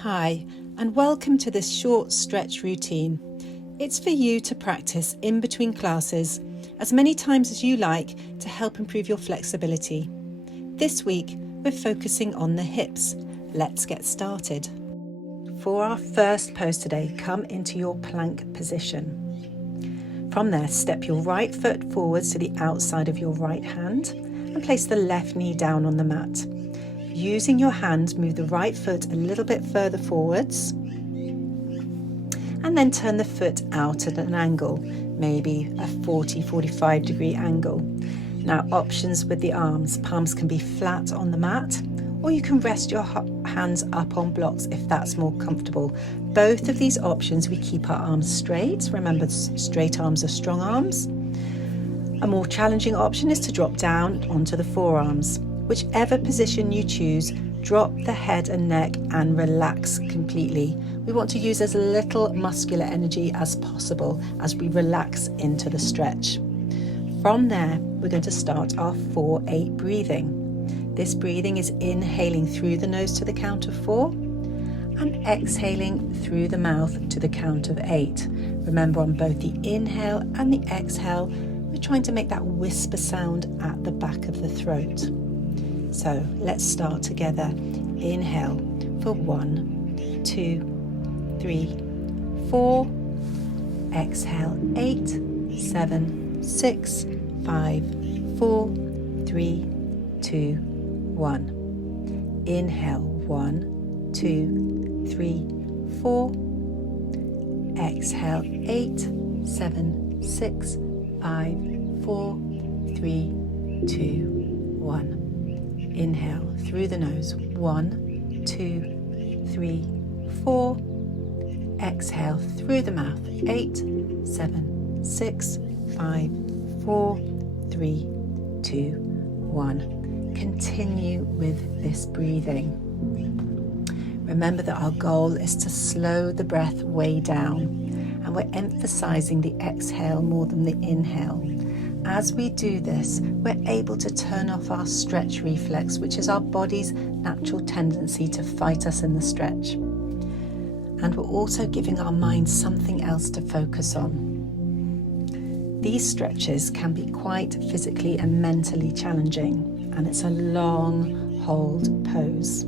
Hi, and welcome to this short stretch routine. It's for you to practice in between classes as many times as you like to help improve your flexibility. This week, we're focusing on the hips. Let's get started. For our first pose today, come into your plank position. From there, step your right foot forwards to the outside of your right hand and place the left knee down on the mat. Using your hands, move the right foot a little bit further forwards and then turn the foot out at an angle, maybe a 45 degree angle. Now, options with the arms. Palms can be flat on the mat, or you can rest your hands up on blocks if that's more comfortable. Both of these options, we keep our arms straight. Remember, straight arms are strong arms. A more challenging option is to drop down onto the forearms. Whichever position you choose, drop the head and neck and relax completely. We want to use as little muscular energy as possible as we relax into the stretch. From there, we're going to start our 4-8 breathing. This breathing is inhaling through the nose to the count of 4 and exhaling through the mouth to the count of 8. Remember, on both the inhale and the exhale, we're trying to make that whisper sound at the back of the throat. So let's start together. Inhale for 1, 2, 3, 4. Exhale 8, 7, 6, 5, 4, 3, 2, 1. Inhale 1, 2, 3, 4. Exhale 8, 7, 6, 5, 4, 3, 2, 1. Inhale through the nose, 1, 2, 3, 4. Exhale through the mouth, 8, 7, 6, 5, 4, 3, 2, 1. Continue with this breathing. Remember that our goal is to slow the breath way down, and we're emphasizing the exhale more than the inhale. As we do this, we're able to turn off our stretch reflex, which is our body's natural tendency to fight us in the stretch. And we're also giving our mind something else to focus on. These stretches can be quite physically and mentally challenging, and it's a long hold pose.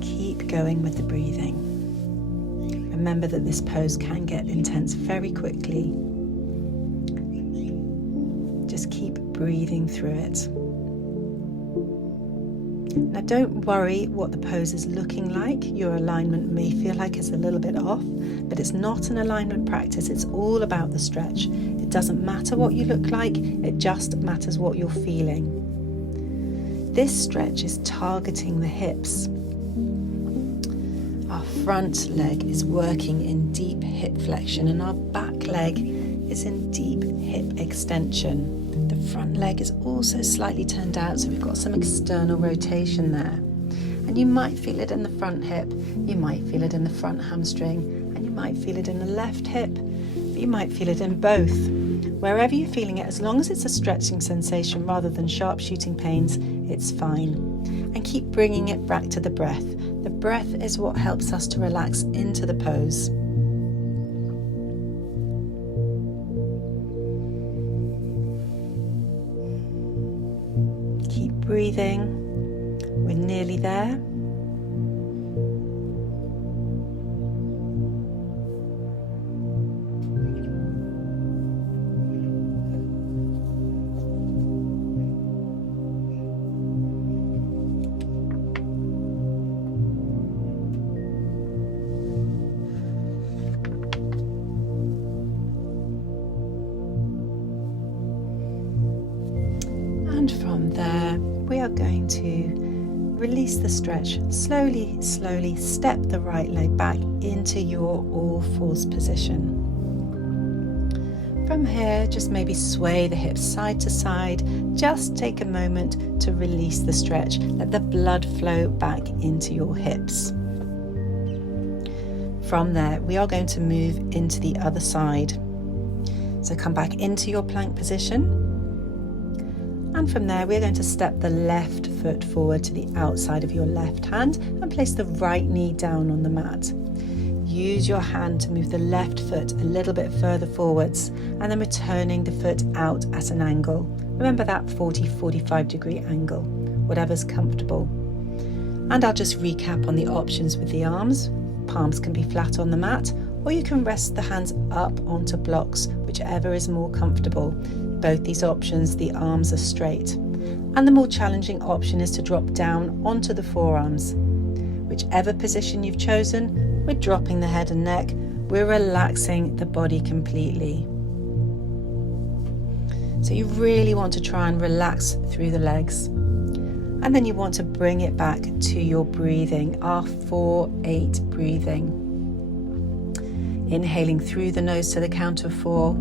Keep going with the breathing. Remember that this pose can get intense very quickly. Just keep breathing through it. Now, don't worry what the pose is looking like. Your alignment may feel like it's a little bit off, but it's not an alignment practice. It's all about the stretch. It doesn't matter what you look like, it just matters what you're feeling. This stretch is targeting the hips. Our front leg is working in deep hip flexion and our back leg is in deep hip extension. The front leg is also slightly turned out, so we've got some external rotation there. And you might feel it in the front hip, you might feel it in the front hamstring, and you might feel it in the left hip, but you might feel it in both. Wherever you're feeling it, as long as it's a stretching sensation rather than sharp shooting pains, it's fine. And keep bringing it back to the breath. The breath is what helps us to relax into the pose. Keep breathing. We're nearly there. And from there, we are going to release the stretch. Slowly, slowly step the right leg back into your all fours position. From here, just maybe sway the hips side to side. Just take a moment to release the stretch. Let the blood flow back into your hips. From there, we are going to move into the other side. So come back into your plank position. And from there, we're going to step the left foot forward to the outside of your left hand and place the right knee down on the mat. Use your hand to move the left foot a little bit further forwards and then returning the foot out at an angle. Remember that 40-45 degree angle, whatever's comfortable. And I'll just recap on the options with the arms. Palms can be flat on the mat, or you can rest the hands up onto blocks, whichever is more comfortable. Both these options, the arms are straight. And the more challenging option is to drop down onto the forearms. Whichever position you've chosen, we're dropping the head and neck, we're relaxing the body completely. So you really want to try and relax through the legs. And then you want to bring it back to your breathing, our 4-8 breathing. Inhaling through the nose to the count of 4.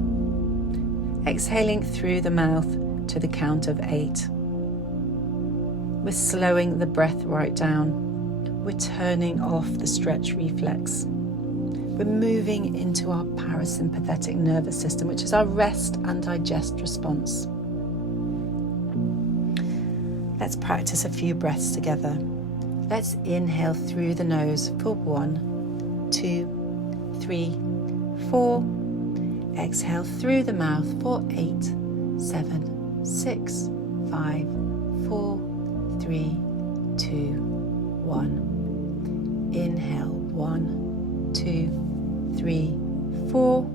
Exhaling through the mouth to the count of 8. We're slowing the breath right down. We're turning off the stretch reflex. We're moving into our parasympathetic nervous system, which is our rest and digest response. Let's practice a few breaths together. Let's inhale through the nose for 1, 2, 3, 4. Exhale through the mouth for 8, 7, 6, 5, 4, 3, 2, 1. Inhale 1, 2, 3, 4.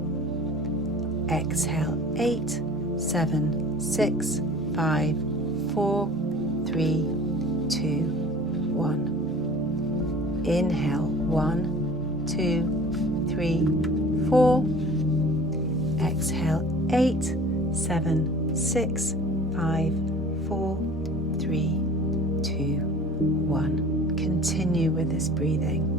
Exhale 8, 7, 6, 5, 4, 3, 2, 1. Inhale 1, 2, 3, 4. Exhale 8, 7, 6, 5, 4, 3, 2, 1. Continue with this breathing.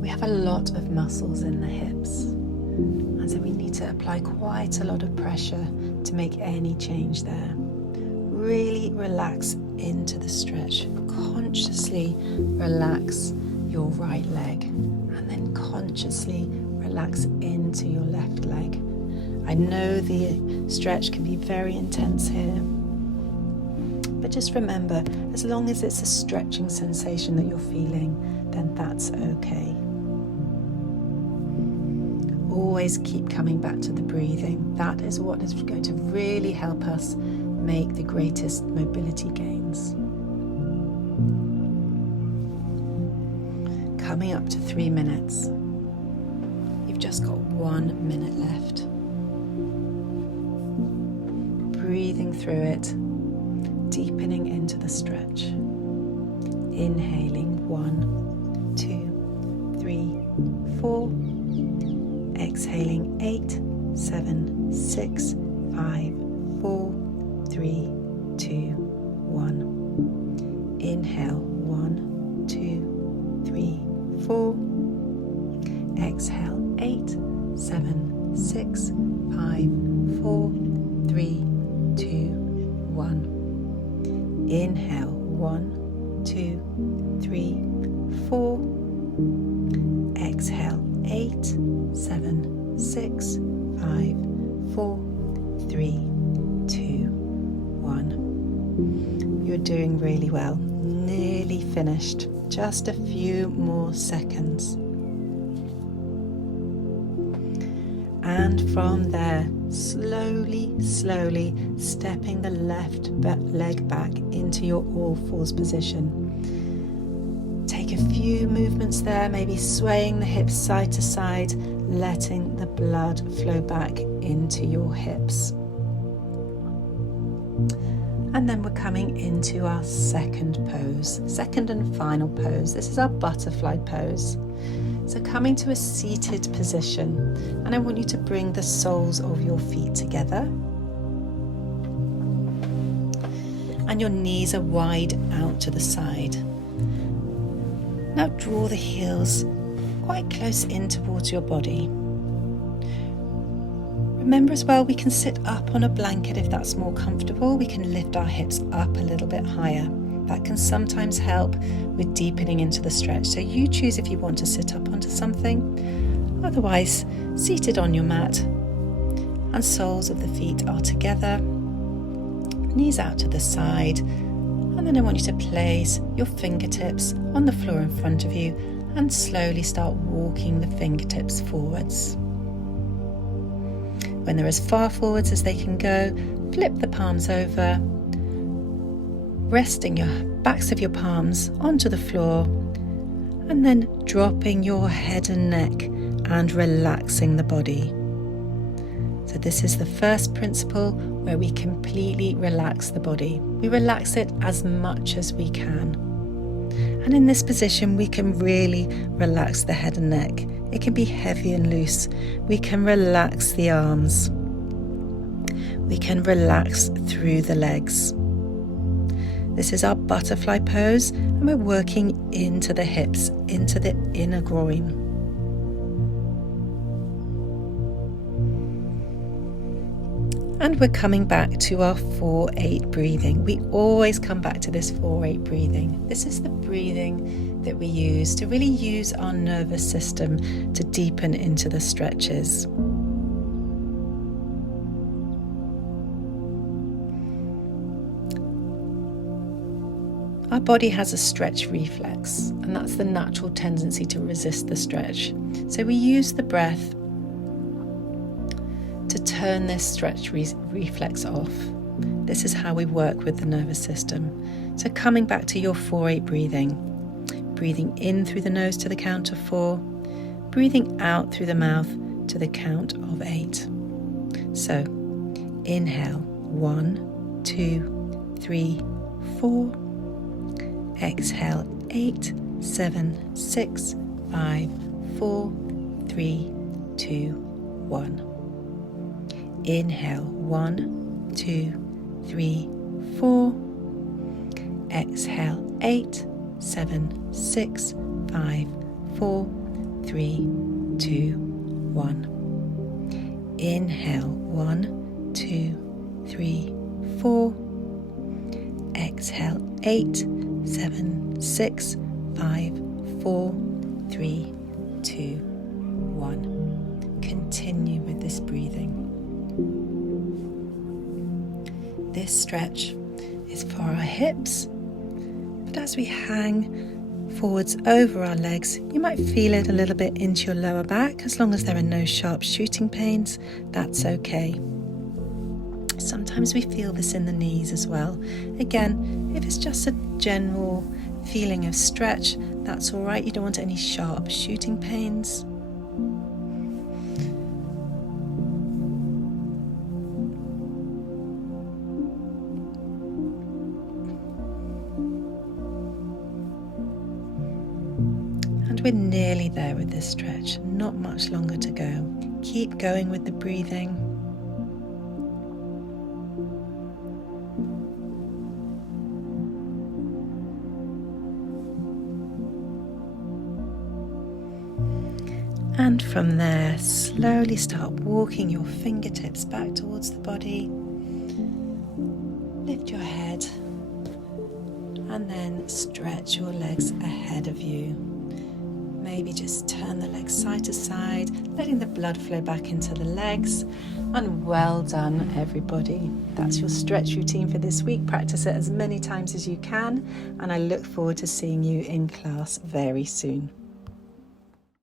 We have a lot of muscles in the hips, and so we need to apply quite a lot of pressure to make any change there. Really relax into the stretch. Consciously relax your right leg, and then consciously relax into your left leg. I know the stretch can be very intense here, but just remember, as long as it's a stretching sensation that you're feeling, then that's okay. Always keep coming back to the breathing. That is what is going to really help us make the greatest mobility gains. Coming up to 3 minutes. You've just got 1 minute left. Breathing through it, deepening into the stretch. Inhaling 1, 2, 3, 4. Exhaling 8, 7, 6, 5, 4, 3, 2, 1. Inhale 1, 2, 3, 4. Exhale 8, 7, 6, 5, 4, 3, 2, 1. Inhale 1, 2, 3, 4. Exhale 8, 7, 6, 5, 4, 3, 2, 1. You're doing really well. Nearly finished. Just a few more seconds. And from there, slowly stepping the left leg back into your all fours position. Take a few movements there, maybe swaying the hips side to side, letting the blood flow back into your hips. And then we're coming into our second pose, second and final pose. This is our butterfly pose. So coming to a seated position, and I want you to bring the soles of your feet together. And your knees are wide out to the side. Now draw the heels quite close in towards your body. Remember as well, we can sit up on a blanket if that's more comfortable. We can lift our hips up a little bit higher. That can sometimes help with deepening into the stretch. So you choose if you want to sit up onto something. Otherwise, seated on your mat. and soles of the feet are together, knees out to the side, and then I want you to place your fingertips on the floor in front of you and slowly start walking the fingertips forwards. When they're as far forwards as they can go, flip the palms over, resting your backs of your palms onto the floor, and then dropping your head and neck and relaxing the body. So this is the first principle where we completely relax the body. We relax it as much as we can. And in this position, we can really relax the head and neck. It can be heavy and loose. We can relax the arms. We can relax through the legs. This is our butterfly pose, and we're working into the hips, into the inner groin. And we're coming back to our 4-8 breathing. We always come back to this 4-8 breathing. This is the breathing that we use to really use our nervous system to deepen into the stretches. Our body has a stretch reflex, and that's the natural tendency to resist the stretch. So we use the breath to turn this stretch reflex off. This is how we work with the nervous system. So coming back to your 4-8 breathing. Breathing in through the nose to the count of 4. Breathing out through the mouth to the count of 8. So inhale, 1, 2, 3, 4. Exhale, 8, 7, 6, 5, 4, 3, 2, 1. Inhale, 1, 2, 3, 4. Exhale, 8, 7, 6, 5, 4, 3, 2, 1. Inhale, 1, 2, 3, 4. Exhale, 8, 7, 6, 5, 4, 3, 2, 1. Continue with this breathing. This stretch is for our hips, but as we hang forwards over our legs, you might feel it a little bit into your lower back. As long as there are no sharp shooting pains, that's okay. Sometimes we feel this in the knees as well. Again, if it's just a general feeling of stretch, that's all right. You don't want any sharp shooting pains. And we're nearly there with this stretch. Not much longer to go. Keep going with the breathing. And from there, slowly start walking your fingertips back towards the body. Lift your head and then stretch your legs ahead of you. Maybe just turn the legs side to side, letting the blood flow back into the legs. And well done, everybody. That's your stretch routine for this week. Practice it as many times as you can, and I look forward to seeing you in class very soon.